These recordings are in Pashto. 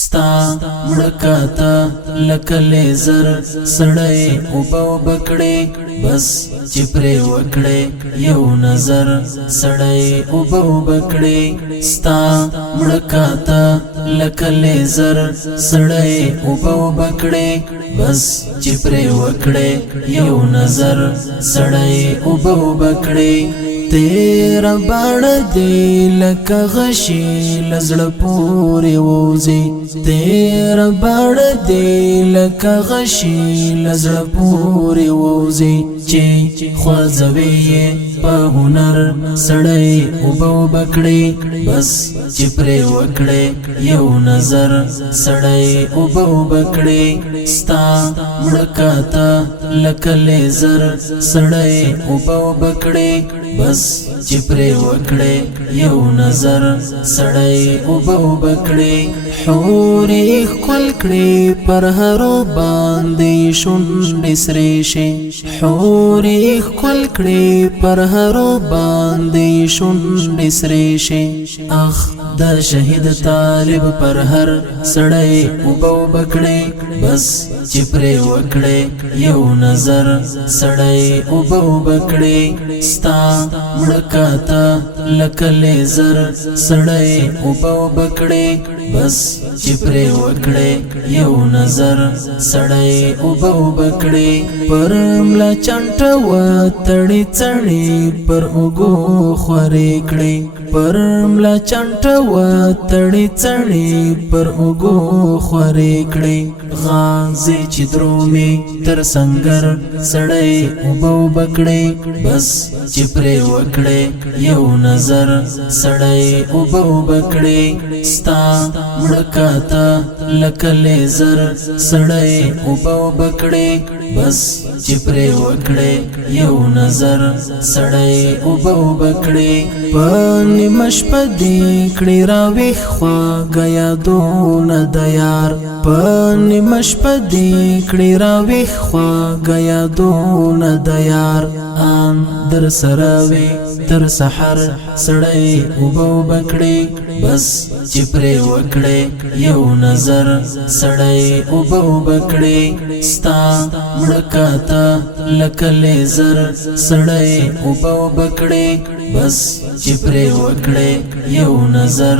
ستا مړکاته لکه لیزر سړی اوبه بکړې بس چې پرې وکړې یو نظر سړی اوبه بکړې ستا مړکاته لکه لیزر سړی اوبه بکړې بس چې پرې وکړې یو نظر سړی اوبه بکړې تیرا باڼه دی لکه غشي لزړه پورې ووځي تیرا باڼه دی لکه غشي لزړه پورې ووځي چې خوځوي یې په هنر سړی اوبه وبکړې بس چې پرې وکړې یو نظر سړی اوبه وبکړې ستا مړکاته لکه لیزر سړی اوبه وبکړې بس چې پرې وکړې یو نظر سړی اوبه وبکړې حورې ښکل کړې پر هرو باندې شونډې سرې شي حورې ښکل کړې پر هرو باندې شونډې سرې شي اخ د شهید طالب پر هر سړی اوبه وبکړې بس چې پرې وکړې یو نظر سړی اوبه وبکړې ستا مړکاته لکه لیزر سړی اوبه وبکړې بس چې پرې وکړې یو نظر سړی اوبه وبکړې پر ملا چنټه وتړې څڼې پر اوږو خورې کړې پر ملا چنټه وتړې څڼې پر اوږو خورې کړې غازي چې درومي تر سنگر سړی اوبه وبکړې بس چې پرې وکړې یو نظر سړی اوبه وبکړې ستا مړکاته لکه لیزر سړی اوبه وبکړې بس چې پرې وکړې یو نظر سړی اوبه وبکړې په نیمه شپه دې کړې راویښ خواږه یادونه د یار په نیمه شپه دې کړې راویښ خواږه یادونه د یار ان در سره وي تر سحر سړی اوبه وبکړې بس چې پرې وکړې یو نظر سړی اوبه وبکړې ستا مړکاته لکه لیزر سړی اوبه وبکړې بس چې پرې وکړې یو نظر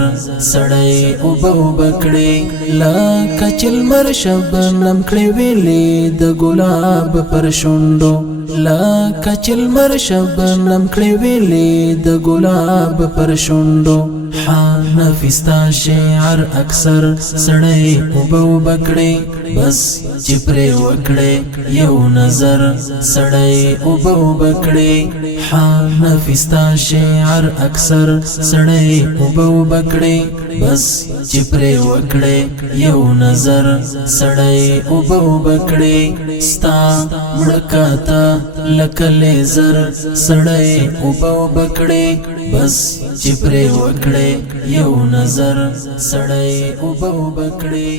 سړی اوبه وبکړې لکه چې لمر شبنم کړې ویلې د ګلاب پر شونډو لکه چې لمر شبنم کړې ویلې د ګلاب پر شونډو حنفي ستا شعر اکثر سړی اوبه وبکړې بس چې پرې وکړې یو نظر سړی اوبه وبکړې حنفي ستا شعر اکثر سړی اوبه وبکړې بس چې پرې وکړې یو نظر سړی اوبه وبکړې ستا مړکاته لکه لیزر سړی اوبه وبکړې بس چې پرې وکړې یو نظر سړی اوبه وبکړې